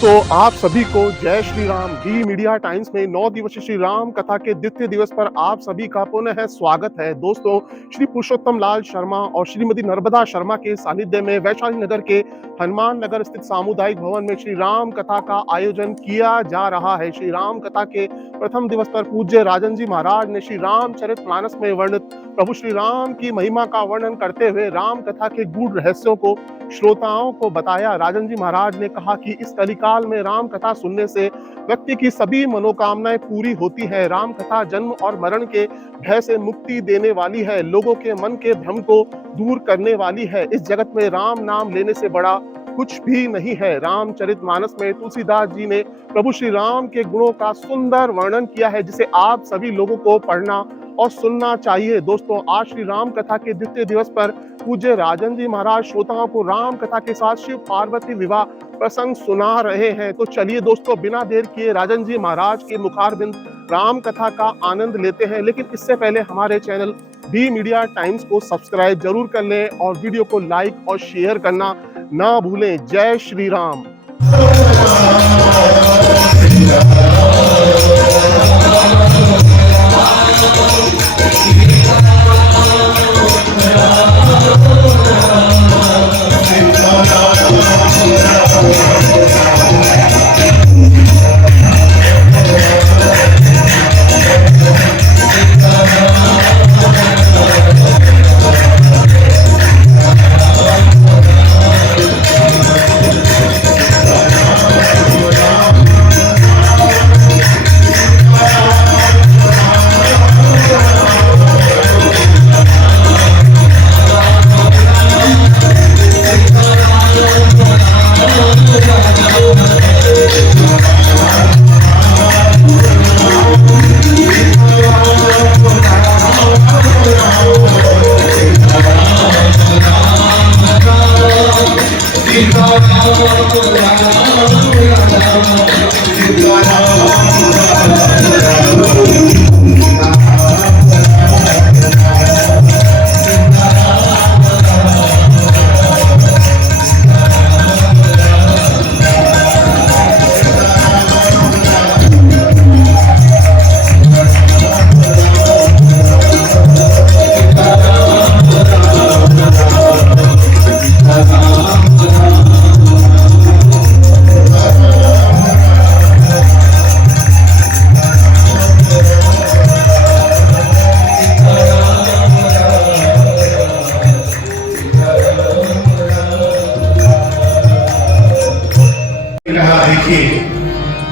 दोस्तों आप सभी को जय Shri Ram. D media times में 9 दिवसीय श्री राम कथा के द्वितीय दिवस पर आप सभी का पुनः स्वागत है। दोस्तों श्री पुरुषोत्तम लाल शर्मा और श्रीमती नर्मदा शर्मा के सानिध्य में वैशाली नगर के हनुमान नगर स्थित सामुदायिक भवन में श्री राम कथा का आयोजन किया जा रहा है। श्री राम कथा के प्रथम दिवस पर पूज्य राजन जी महाराज ने श्री रामचरितमानस में वर्णित प्रभु श्री राम की महिमा का वर्णन करते हुए राम कथा के गूढ़ रहस्यों को श्रोताओं को बताया। राजन जी महाराज ने कहा कि इस कलिकाल में राम कथा सुनने से व्यक्ति की सभी मनोकामनाएं पूरी होती है। राम कथा जन्म और मरण के भय से मुक्ति देने वाली है, लोगों के मन के भ्रम को दूर करने वाली है। इस जगत में राम नाम लेने से बड़ा कुछ भी नहीं है। रामचरितमानस में तुलसीदास जी ने प्रभु श्री राम के गुणों का सुंदर वर्णन किया है, जिसे आप सभी लोगों को पढ़ना और सुनना चाहिए। दोस्तों आज श्री राम कथा के द्वितीय दिवस पर पूज्य राजन जी महाराज श्रोताओं को राम कथा के साथ शिव पार्वती विवाह प्रसंग सुना रहे हैं। तो चलिए दोस्तों बिना देर किए राजन जी महाराज के मुखारबिंद राम कथा का आनंद लेते हैं। लेकिन इससे पहले हमारे चैनल डी मीडिया टाइम्स को सब्सक्राइब जरूर कर लें और वीडियो को लाइक और शेयर करना ना भूलें। जय श्री राम।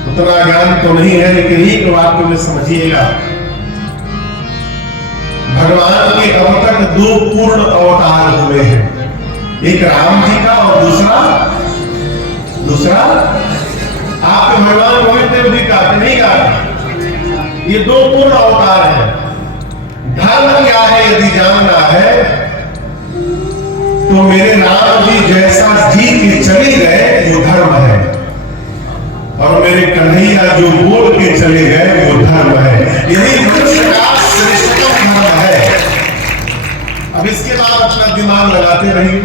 उतना ज्ञान तो नहीं है, लेकिन एक बात में समझिएगा, भगवान के अब तक दो पूर्ण अवतार हुए हैं, एक राम जी का और दूसरा आपके भगवान गोविंद जी का नहीं का। ये दो पूर्ण अवतार है। धर्म क्या है यदि जानना है तो मेरे राम जी जैसा जी के चले गए वो धर्म है, और मेरे कन्हैया जो बोल के चले गए वो धर्म है। यही मनुष्य का श्रेष्ठतम धर्म है। अब इसके बाद अपना दिमाग लगाते रहिए।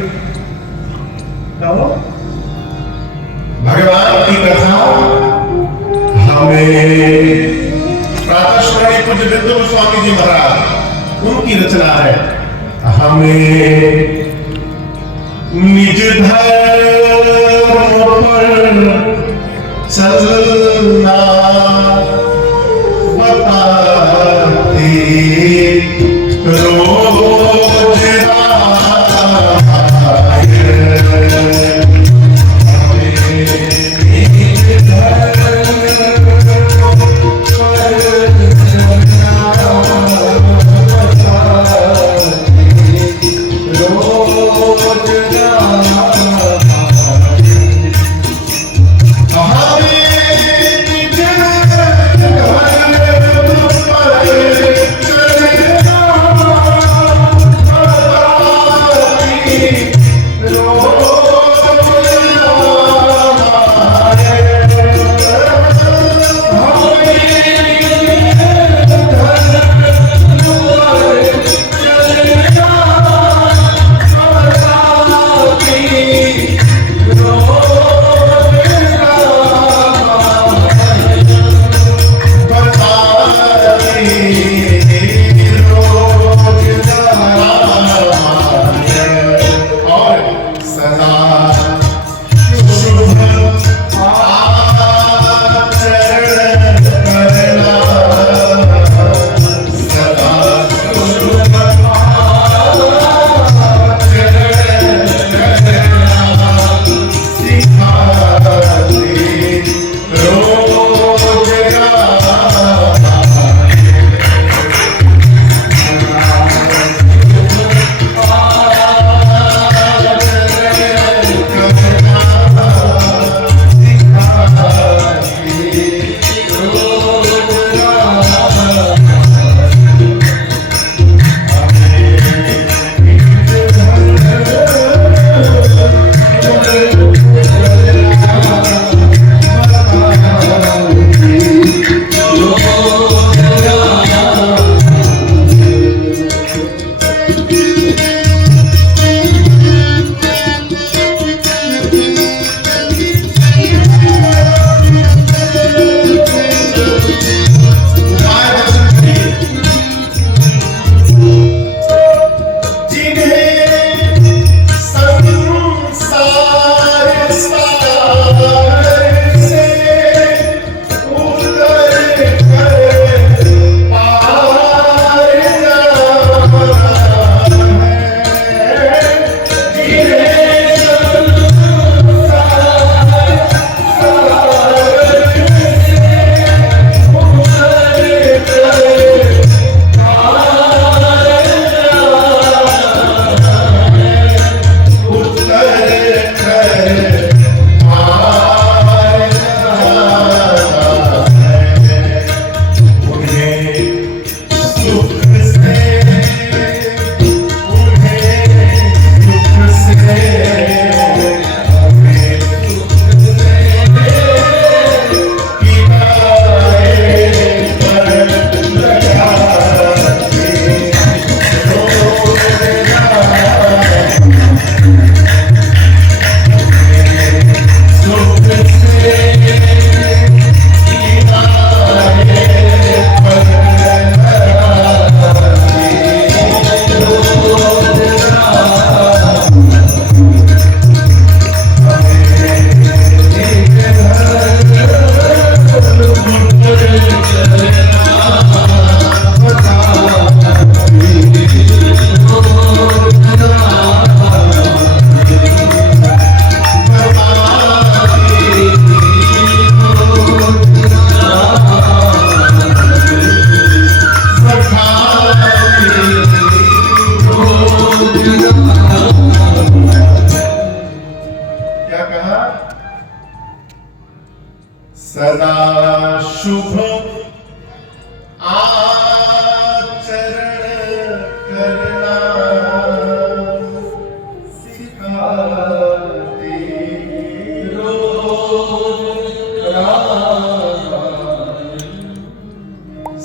भगवान की कथा हमें प्रातःस्मरणीय पूज्य बिंदु गोस्वामी जी महाराज उनकी रचना है। हमें निज धर्म पर चलना बताते रोज हमें सदा शुभ आचरण करना सिखाती रोज रामायण।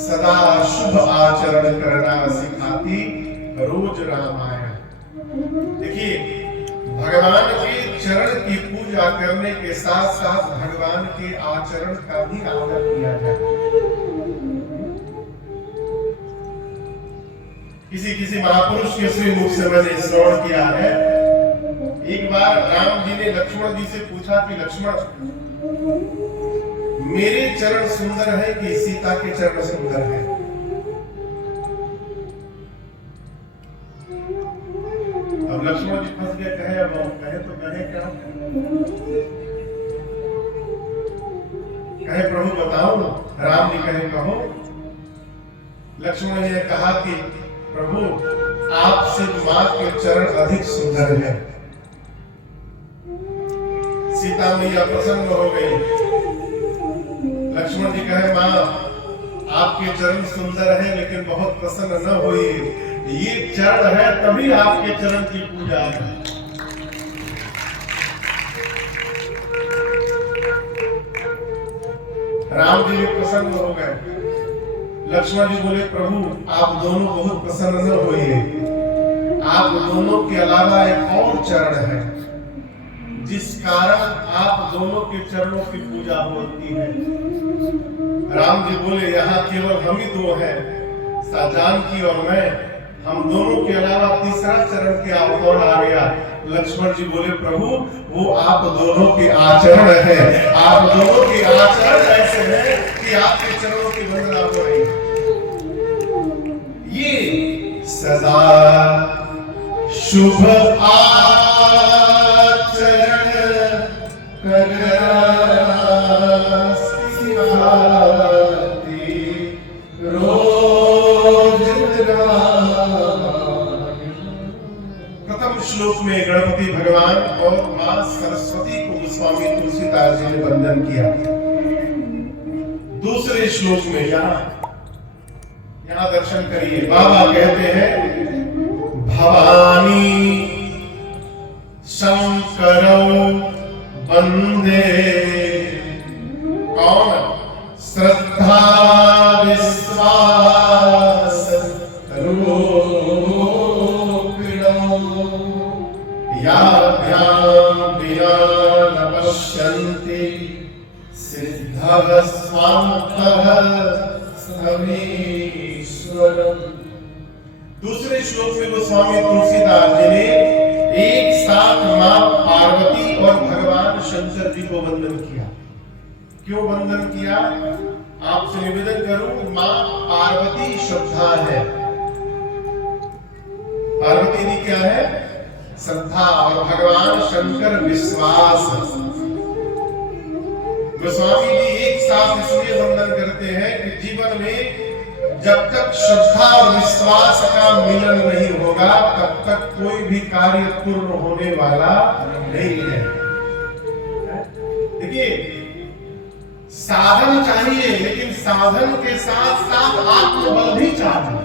सदा शुभ आचरण करना सिखाती रोज रामायण। देखिए, भगवान के चरण की पूजा करने के साथ साथ भगवान के आचरण का भी आदर किया जाए। किसी महापुरुष के श्री मुख से मैंने श्रवण किया है। एक बार राम जी ने लक्ष्मण जी से पूछा कि लक्ष्मण, मेरे चरण सुंदर है कि सीता के चरण सुंदर है? अब लक्ष्मण जी फंस गए, कहे तो कहे क्या? कहे प्रभु बताओ। राम जी कहे कहो। लक्ष्मण जी ने कहा कि प्रभु, आपसे मां के चरण अधिक सुंदर है। सीता मैया प्रसन्न हो गई। लक्ष्मण जी कहे मां, आपके चरण सुंदर है लेकिन बहुत प्रसन्न न होइए, ये चरण है तभी आपके चरण की पूजा है। राम जी भी प्रसन्न हो गए। लक्ष्मण जी बोले प्रभु, आप दोनों बहुत प्रसन्न न होइए, आप दोनों के अलावा एक और चरण है जिस कारण आप दोनों के चरणों की पूजा होती है। राम जी बोले यहाँ केवल हम ही दो हैं, जानकी और मैं, हम दोनों के अलावा तीसरा चरण क्या कौन आ गया? लक्ष्मण जी बोले प्रभु, वो आप दोनों के आचरण है। आप दोनों के आचरण ऐसे हैं कि आपके चरणों की वंदना हो रही है। ये सदा शुभ आचरण करना सिखाती रोज रामायण। प्रथम श्लोक में गणपति भगवान और मां सरस्वती को गोस्वामी तुलसीदास जी ने वंदन किया। दूसरे श्लोक में यहाँ दर्शन करिए। बाबा कहते हैं भवानी शंकरौ वंदे। कौन? श्रद्धा विश्वास रूपिणौ याभ्यां विना न पश्यन्ति सिद्धः स्वान्तः समीश्वरम्। दूसरे श्लोक में गोस्वामी तुलसीदास जी ने एक साथ मां पार्वती और भगवान शंकर जी को वंदन किया। क्यों वंदन किया? आपसे निवेदन करूं, मां पार्वती श्रद्धा है। पार्वती जी क्या है? श्रद्धा। और भगवान शंकर विश्वास। गोस्वामी जी एक साथ इसलिए वंदन करते हैं कि जीवन में जब तक श्रद्धा और विश्वास का मिलन नहीं होगा तब तक कोई भी कार्य पूर्ण होने वाला नहीं है। देखिए, साधन चाहिए लेकिन साधन के साथ साथ आत्मबल भी चाहिए।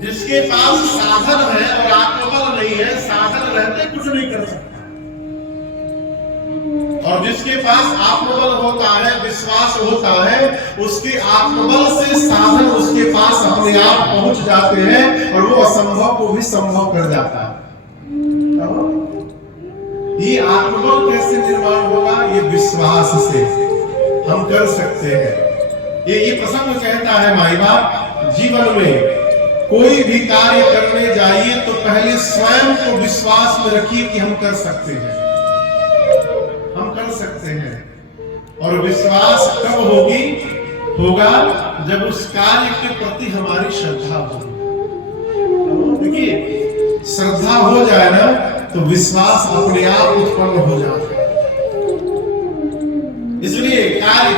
जिसके पास साधन है और आत्मबल नहीं है, साधन रहते कुछ नहीं कर सकता। और जिसके पास आत्मबल होता है, विश्वास होता है, उसके आत्मबल से साधन उसके पास अपने आप पहुंच जाते हैं और वो असंभव को भी संभव कर जाता है। ये आत्मबल कैसे निर्माण होगा? ये विश्वास से हम कर सकते हैं। ये प्रसंग कहता है माई बाप, जीवन में कोई भी कार्य करने जाइए तो पहले स्वयं को विश्वास में रखिए कि हम कर सकते हैं, हम कर सकते हैं। और विश्वास कब होगा? जब उस कार्य के प्रति हमारी श्रद्धा होगी। देखिए, श्रद्धा हो जाए ना तो विश्वास अपने आप उत्पन्न हो जाता है। इसलिए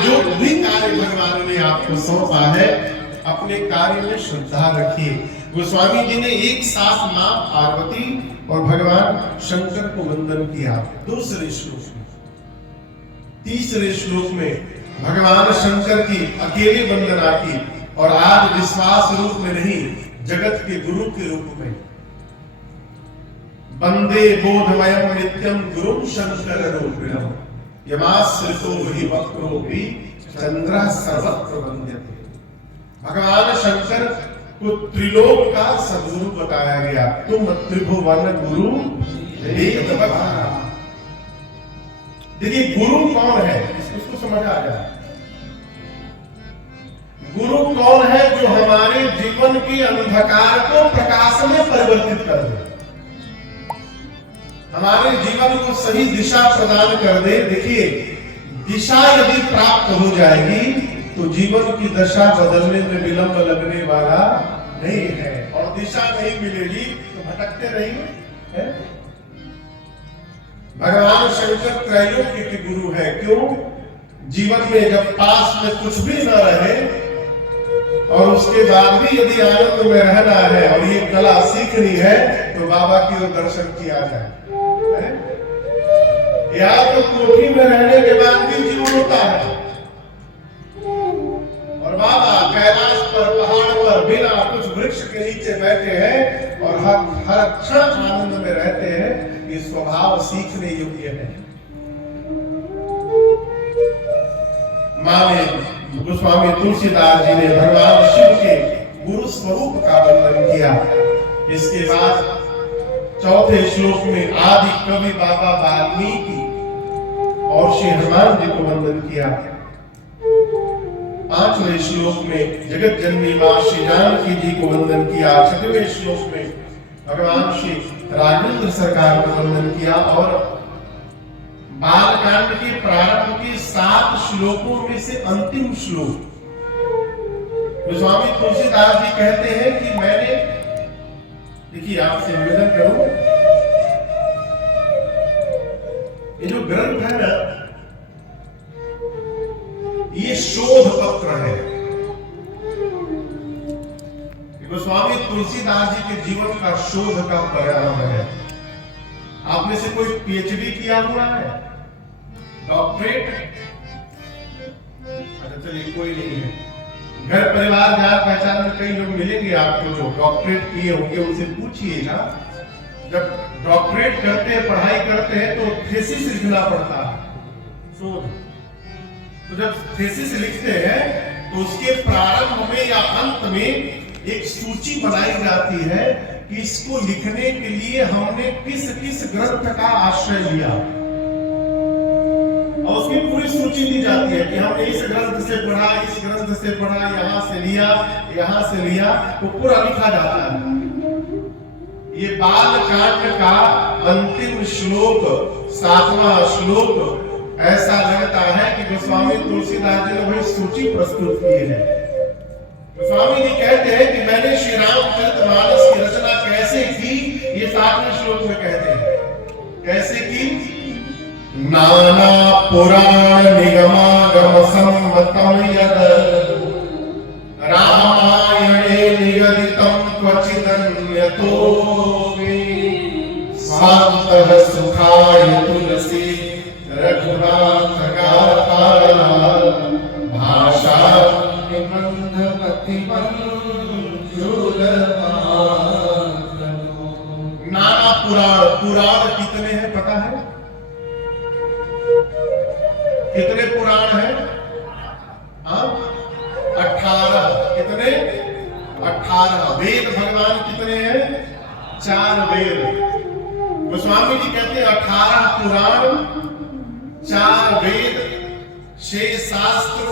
जो भी कार्य भगवान ने आपको सौंपा है, अपने कार्य में श्रद्धा रखिए। गोस्वामी जी ने एक साथ मां पार्वती और भगवान शंकर को वंदन किया। दूसरे श्लोक में, तीसरे श्लोक में भगवान शंकर की अकेले वंदना की, और आज विश्वास रूप में नहीं, जगत के गुरु के रूप में। वंदे बोधमयं नित्यं गुरुं शंकर रूपिणं यमाश्रितो हि वक्रोऽपि चंद्रः सर्वत्र वन्द्यते। भगवान शंकर को त्रिलोक का सद्गुरु बताया गया। तुम त्रिभुवन गुरु एक बता। देखिए गुरु कौन है, इसको समझ आ जाए। गुरु कौन है? जो हमारे जीवन के अंधकार को प्रकाश में परिवर्तित कर दे, हमारे जीवन को सही दिशा प्रदान कर दे। देखिए दिशा यदि प्राप्त हो जाएगी तो जीवन की दशा बदलने में विलंब लगने वाला नहीं है, और दिशा नहीं मिलेगी तो भटकते रहेंगे। भगवान शंकर त्रैलोक्य के गुरु है। क्यों? जीवन में जब पास में कुछ भी न रहे और उसके बाद भी यदि आनंद में रहना है और ये कला सीखनी है तो बाबा की ओर दर्शन किया जाए। या तो कोठी में रहने के बाद भी जीवन होता है, और बाबा कैलाश पर, पहाड़ पर, बिना कुछ वृक्ष के नीचे बैठे हैं और हर क्षण आनंद में रहते हैं। ये स्वभाव सीखने योग्य है। माने गोस्वामी तुलसीदास जी ने भगवान शिव के गुरु स्वरूप का वर्णन किया। इसके बाद चौथे श्लोक में आदि कवि बाबा वाल्मीकि और श्री हनुमान जी को वंदन किया। पांचवें श्लोक में जगत जननी मां श्री जानकी जी को वंदन किया। छठवें श्लोक में भगवान श्री राजेंद्र सरकार को वंदन किया। और बालकांड के प्रारंभ के 7 श्लोकों में से अंतिम श्लोक गोस्वामी तुलसीदास जी कहते हैं कि मैंने, देखिए आपसे निवेदन करूं, ये जो ग्रंथ है ना, ये शोध पत्र है। गोस्वामी तुलसीदास जी के जीवन का शोध का परिणाम है। आप में से कोई पीएचडी किया हुआ है? डॉक्टरेट? अच्छा चलिए, कोई नहीं है। घर परिवार जान पहचान में कई लोग मिलेंगे आपको जो डॉक्टरेट किए होंगे, उनसे पूछिएगा जब डॉक्टरेट करते हैं, पढ़ाई करते हैं तो थीसिस लिखना पड़ता है, शोध। तो जब थीसिस लिखते हैं तो उसके प्रारंभ में या अंत में एक सूची बनाई जाती है कि इसको लिखने के लिए हमने किस किस ग्रंथ का आश्रय लिया, और उसकी पूरी सूची दी जाती है कि हमने इस ग्रंथ से पढ़ा, इस ग्रंथ से पढ़ा, यहाँ से लिया, यहाँ से लिया, तो पूरा लिखा जाता है। ये बालकांड का अंतिम श्लोक, 7वां श्लोक, ऐसा लगता है कि गोस्वामी तुलसीदास जी ने वही सूची प्रस्तुत की है। गोस्वामी जी कहते हैं कि मैंने श्री रामचरितमानस की रचना कैसे की, ये 7वें श्लोक में कहते हैं। कैसे की? नाना पुराण निगमागम सम्मतम यद रामायणे निगदितम क्वचिदन्यतो स्वान्तः सुखाय तुलसी रघुनाथ गाथा भाषा निबंधमति मंजुल। नाना पुराण, पुराण कितने हैं पता है? कितने पुराण हैं? 18। कितने? 18। वेद भगवान कितने हैं? 4 वेद। गोस्वामी जी कहते हैं 18 पुराण, 4 वेद, 6 शास्त्र,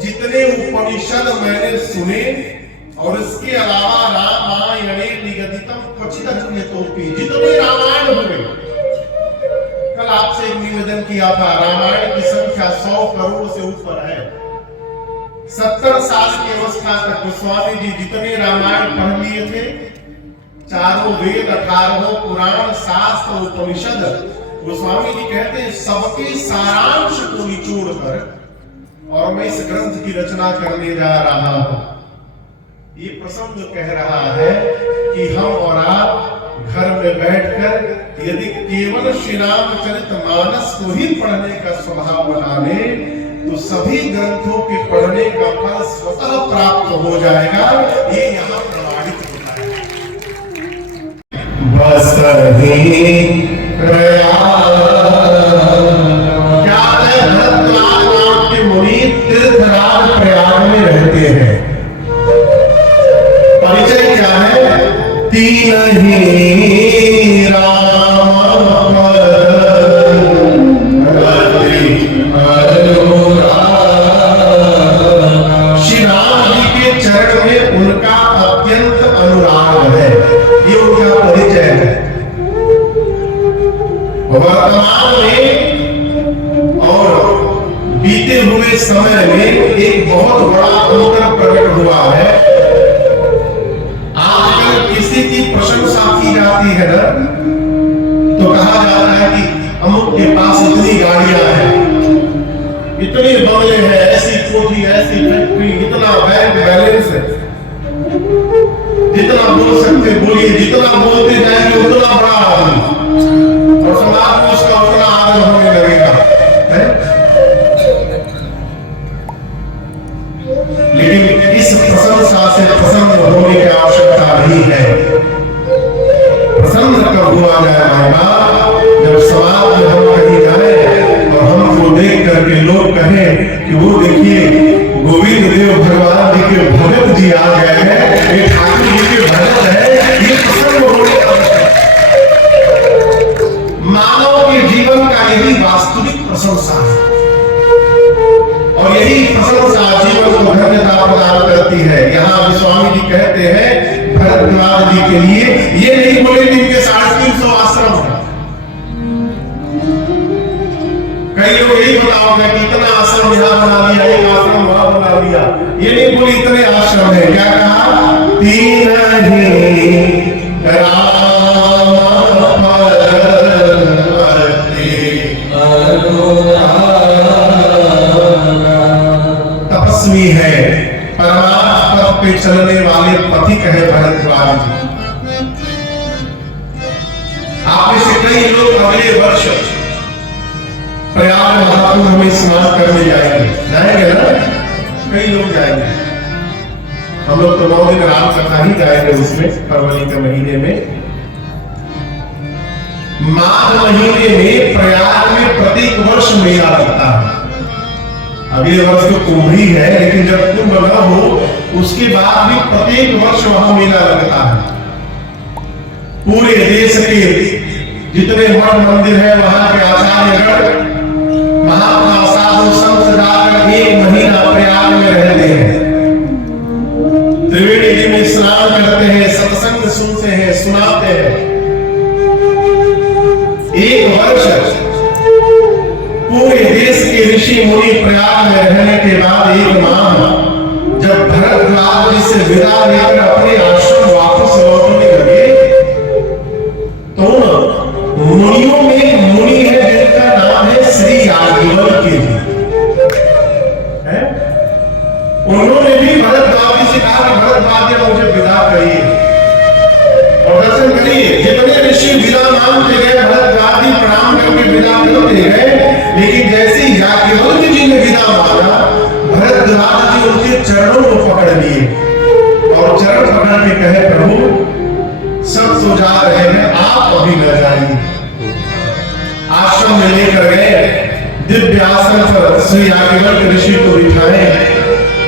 जितने उपनिषद मैंने सुने, और इसके अलावा रामायणे निगदितम क्वचिदन्यतोपि, जितने रामायण हुए। कल आपसे एक निवेदन किया था, रामायण की संख्या 100 करोड़ से ऊपर है। 70 साल की अवस्था तक गोस्वामी जी जितने रामायण पढ़ लिए थे, 4 वेद, 18 पुराण, शास्त्र, उपनिषद, गोस्वामी जी कहते हैं सबके सारांश को निचोड़ कर और मैं इस ग्रंथ की रचना करने जा रहा हूं। ये प्रसंग कह रहा है कि हम और आप घर में बैठकर यदि केवल श्री रामचरितमानस को ही पढ़ने का स्वभाव बना ले तो सभी ग्रंथों के पढ़ने का फल स्वतः प्राप्त हो जाएगा। ये यहाँ प्रमाणित होता है। बस क्या है, भरद्वाज नाम के मुनि तीर्थराज प्रयाग में रहते हैं। परिचय क्या है? तीन ही राम श्री राम जी के चरण में उनका अत्यंत अनुराग है। ये उनका परिचय है। वर्तमान में और बीते हुए समय में एक बहुत बड़ा अंतर प्रकट हुआ है। आजकल किसी की प्रशंसा की जाती है ना तो कहा जाता है कि अमुक के पास इतनी गाड़ियां हैं, इतने बंगले हैं, ऐसी कोठी, ऐसी फैक्ट्री, इतना बैंक बैलेंस है। जितना बोल सकते बोलिए, जितना बोलते जाएंगे उतना बड़ा आदमी और समाज में उसका उतना आदर होने लगेगा है? लेकिन इस प्रशंसा से प्रसन्न होने की आवश्यकता नहीं है। प्रसन्न कब हुआ जाए भाई, जब समाज में हम कहीं जाए और हमको देख करके लोग कहें कि वो देखिए गोविंद देव भगवान जी के भगत जी आ गए हैं, ये ठाकुर जी के भगत है, ये प्रसन्न होने का मानव के जीवन का यही वास्तविक प्रशंसा है और यही प्रशंसा जीवन को धन्यता प्रदान करती है। यहाँ स्वामी जी कहते हैं भरद्वाज जी के लिए ये नहीं बोले इनके 350 आश्रम है। कई लोग यही बताओगे कि इतना आश्रम यहाँ बना दिया, एक आश्रम वहां बना दिया। ये नहीं बोले इतने आश्रम है। क्या कहा? तीन ही तपस्वी है, परमार्थ पथ पे चलने वाले पथिक है भरद्वाज जी। आप में से कई लोग अगले वर्ष प्रयाग महाकुंभ में स्नान करने जाएंगे ना? कई लोग जाएंगे। हम लोग तो 9 दिन राम कथा ही जाएंगे उसमें, फरवरी के महीने में। माघ महीने में प्रयाग में प्रत्येक वर्ष मेला लगता है। अगले वर्ष तो कुंभ ही है, लेकिन जब कुंभ न हो उसके बाद भी प्रत्येक वर्ष वहां मेला लगता है। पूरे देश के जितने मठ मंदिर है वहां के आचार्यगण महात्मा साधु संत जाकर 1 महीना प्रयाग में रहते हैं। त्रिवेणी जी में स्नान करते हैं, सत्संग सुनते हैं, सुनाते हैं। 1 वर्ष पूरे देश के ऋषि मुनि प्रयाग में रहने के बाद 1 माह जब भरद्वाज जी से विदा लेकर अपने आश्रम वापस लौटने लगे तो मुनियों में मुनि है जिनका नाम है श्री याज्ञवल्क्य जी। उन्होंने भी भरद्वाज जी से कहा कि भरद्वाज जी मुझे विदा करिए और दर्शन करिए। जितने ऋषि विदा मांगते गए भरद्वाज जी प्रणाम करके विदा करते गए, लेकिन जैसे याज्ञवल्क्य जी ने विदा मांगा भरद्वाज जी उनके चरणों को पकड़ लिए और चरण पकड़ के कहे प्रभु सब तो जा रहे हैं, आप अभी न जाइए। आश्रम में लेकर गए, दिव्य आसन पर श्री याज्ञवल्क्य ऋषि को बिठाए,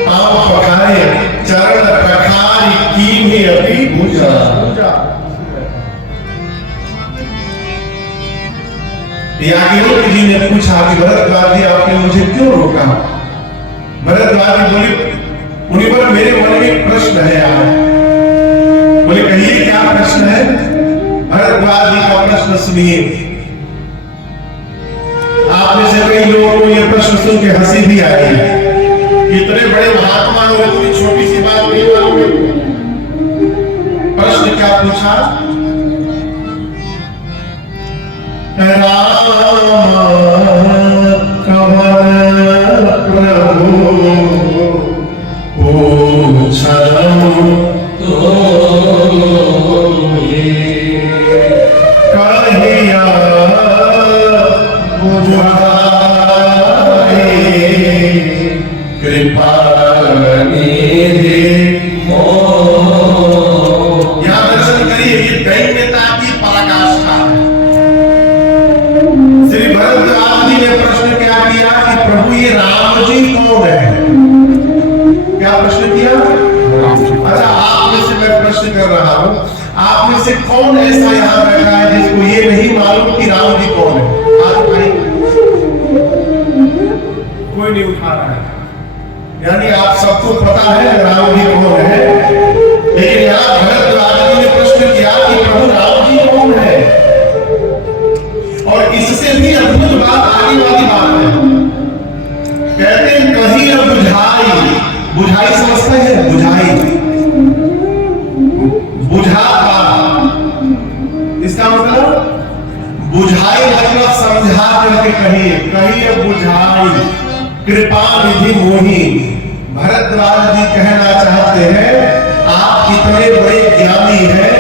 पांव पखारे, चरण पखारी कीन्हे अभी पूजा। याज्ञवल्क्य जी ने पूछा कि भरद्वाज जी आपने मुझे क्यों रोका? भरद्वाज जी बोले मुनि पर मेरे मन में एक प्रश्न है आज। बोले कहिए क्या प्रश्न है? भरद्वाज जी का प्रश्न सुनिए। आप में से कई लोगों को यह प्रश्न सुन के हंसी भी आई। इतने बड़े महात्मा हो, इतनी छोटी सी बात नहीं मालूम। प्रश्न क्या पूछा? राम कवन प्रभु पूछम कौन है? क्या प्रश्न किया? अच्छा, आप में से मैं प्रश्न कर रहा हूं, आप में से कौन ऐसा यहां बैठा है जिसको ये नहीं मालूम कि राम जी कौन है? हाथ उठाइए। कोई नहीं उठा रहा है। यानी आप सबको पता है राम जी कौन है, लेकिन यहाँ भरद्वाज जी ने प्रश्न किया कि प्रभु राम जी कौन है? और इससे भी अद्भुत बात आगे वाली बात है। कहते हैं कहीं अब बुझाई, बुझाई समझते हैं? बुझाई, बुझा पाना, इसका मतलब बुझाई मतलब समझा करके कहिए, कहिए बुझाई, कृपा निधि मोही। भरद्वाज जी कहना चाहते हैं आप इतने बड़े ज्ञानी हैं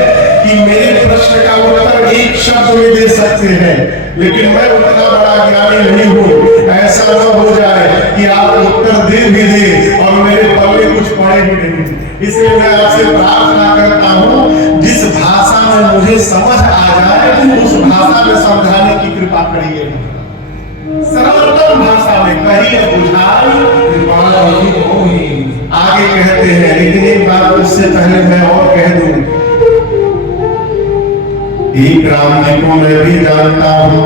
कि मेरे प्रश्न का उत्तर एक शब्द में दे सकते हैं, लेकिन मैं उतना बड़ा ज्ञानी नहीं हूं। ऐसा न हो जाए कि आप उत्तर दे भी दे और मेरे पल्ले कुछ पड़े भी नहीं। इसलिए मैं आपसे प्रार्थना करता हूं, जिस भाषा में मुझे समझ आ जाए उस भाषा में समझाने की कृपा करिए। सरलतम भाषा में कहिए बुझाई, आगे कहते हैं। लेकिन एक बात उससे पहले मैं और कह दूं, एक राम जी को मैं भी जानता हूं।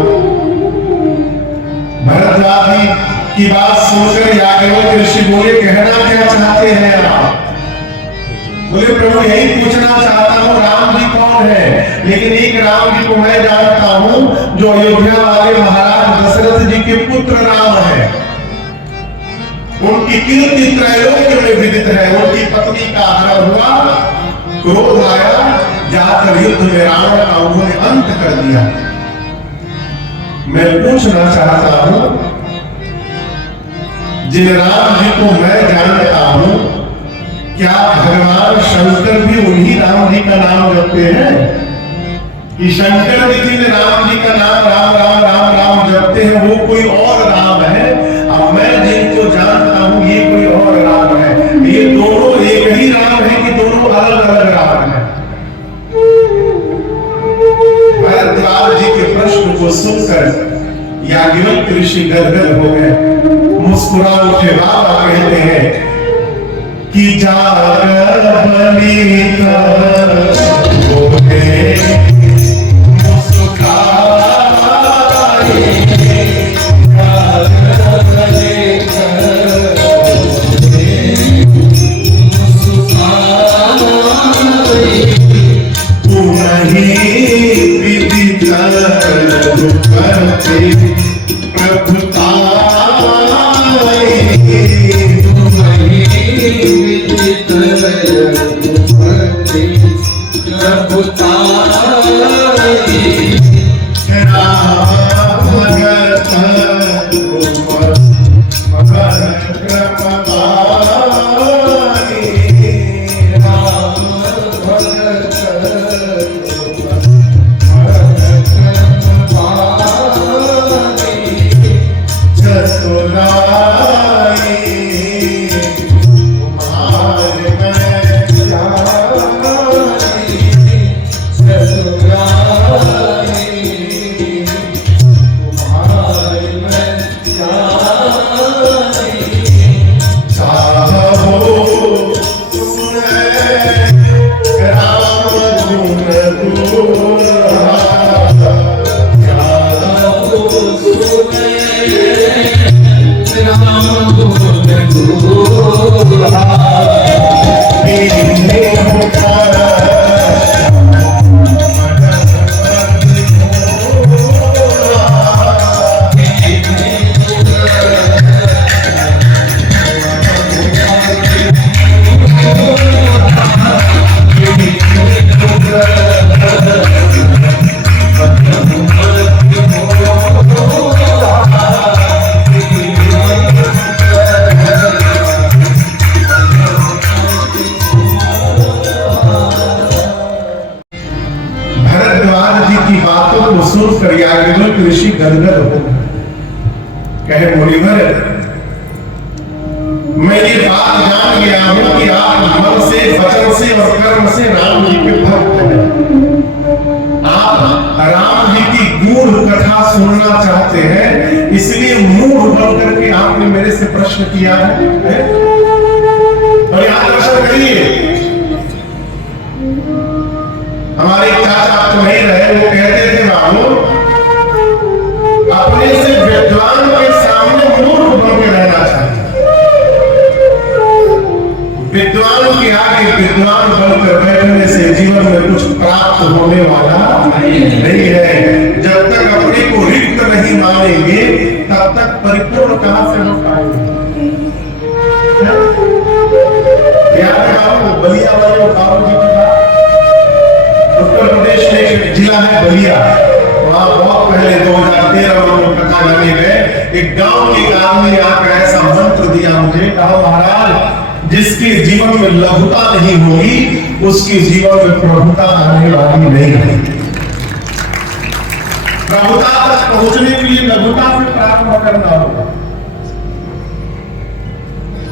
भरद्वाज जी की बात सुनकर याज्ञवल्क्य ऋषि बोले कहना क्या चाहते हैं आप? बोले प्रभु यही पूछना चाहता हूं राम जी कौन है, लेकिन एक राम जी को मैं जानता हूं जो अयोध्या वाले महाराज दशरथ जी के पुत्र राम है। उनकी कीर्ति त्रैलोक्य में विदित है। उनकी पत्नी का हरण हुआ, क्रोध आया, जाकर युद्ध में रावण का उन्होंने अंत कर दिया। मैं पूछना चाहता हूं, जिन राम जी को मैं जानता हूं, क्या भगवान शंकर भी उन्हीं राम जी का नाम जपते हैं? कि शंकर जी जिन राम जी का नाम राम राम राम राम जपते हैं वो कोई और राम है, अब मैं जिनको जानता हूं ये कोई और राम है? ये दोनों एक ही राम है कि दोनों अलग अलग राम है? भरद्वाज जी के प्रश्न को सुनकर याज्ञवल्क्य ऋषि गदगद हो गए, मुस्कुरा उठे। बाबा कहते हैं कि जागर बलि कर बोले मुस्कुराए, जागर बलि कर बोले मुस्कुराए, तू नहीं विधि कर करते प्रभुताई, सुनकर याज्ञवल्क्य ऋषि गदगद हो कहे मुनिवर, मैं ये बात जान गया हूं कि आप मन से, वचन से और कर्म से राम जी के भक्त हैं। आप राम जी की गूढ़ कथा सुनना चाहते हैं, इसलिए मूढ़ बन करके आपने मेरे से प्रश्न किया है। और यहां दर्शन करिए, हमारे चाचा तो नहीं रहे, वो कहते थे बाबू अपने से विद्वान के सामने मूर्ख बन के रहना चाहिए। विद्वान के आगे विद्वान बनकर बैठने से जीवन में कुछ प्राप्त होने वाला नहीं है। जब तक अपने को रिक्त नहीं मानेंगे तब तक परिपूर्ण कहां से हो पाएंगे। याद है आपको बलिया वाले बाबू जी की बात? उत्तर प्रदेश में एक जिला है बलिया, वहां बहुत पहले 2013 में कथा जाने गए। एक गांव के आदमी ने आकर ऐसा मंत्र दिया मुझे, कहा महाराज जिसके जीवन में लघुता नहीं होगी उसके जीवन में प्रभुता आने वाली नहीं है। प्रभुता तक पहुंचने के लिए लघुता से प्रारंभ करना होगा।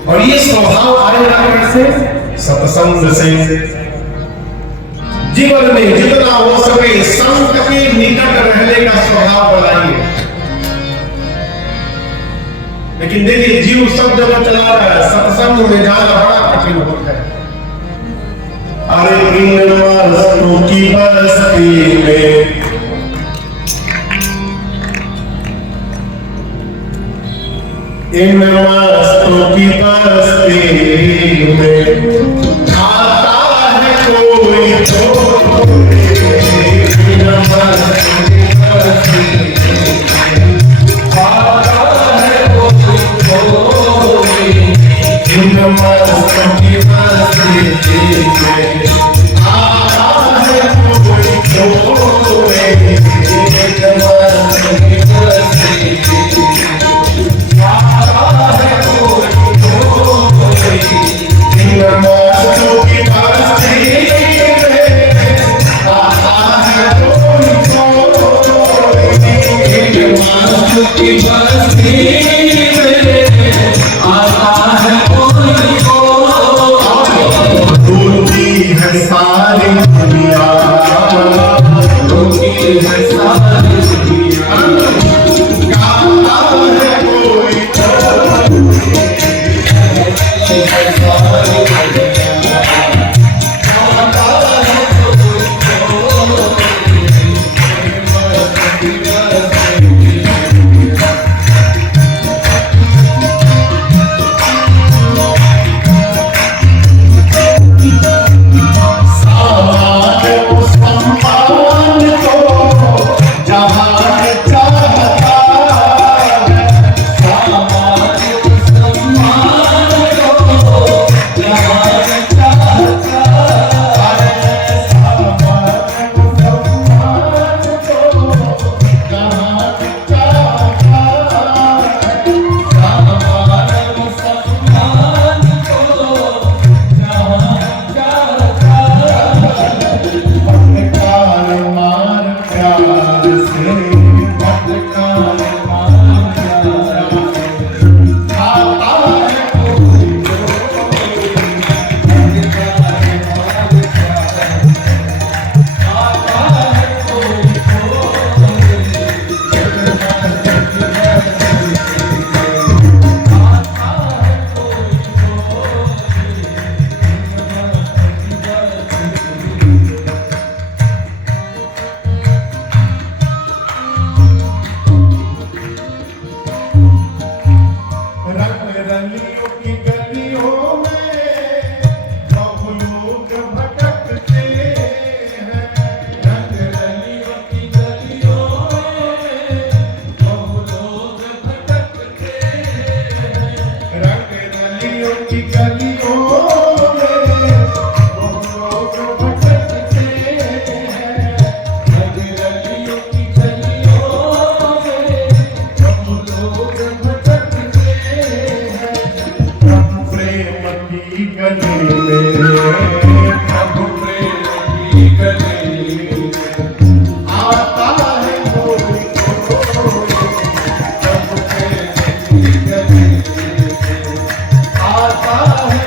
और ये स्वभाव आएगा कैसे? सत्संग से। जीवन में जितना हो सके संत के निकट रहने का स्वभाव बनाइए। लेकिन देखिए जीव सब जगह चला रहा है, सत्संग में जाना बड़ा कठिन होता है। अरे इन मस्तों की बस्ती में, इन मस्तों की बस्ती में आता है कोई तो इन मस्तों की बस्ती आता है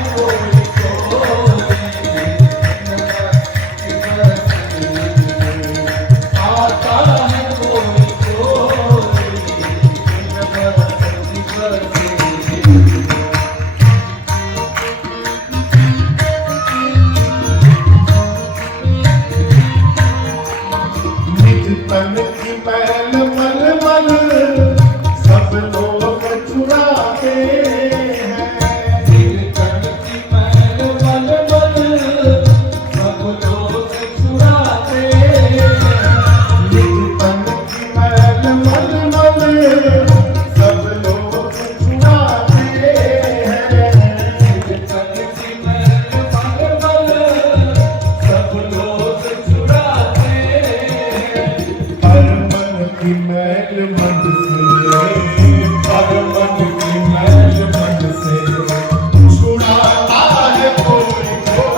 लोग चुराते हैं। तन की मैल मल मल सब लोग चुराते हैं। तन की मैल मल मल सब लोग चुराते हैं। तन की मैल मल मल सब लोग चुराते हैं। हर मन की मैल मन से, हर मन की मैल मन से छुड़ाता है कोई कोई।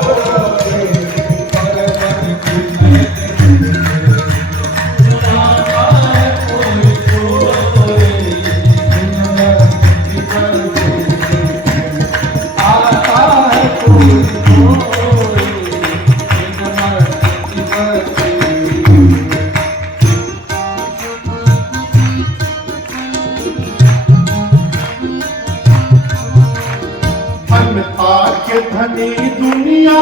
हर मन की मैल चुराता है कोई कोई। आता है कोई कोई। धन पाके धनी दुनिया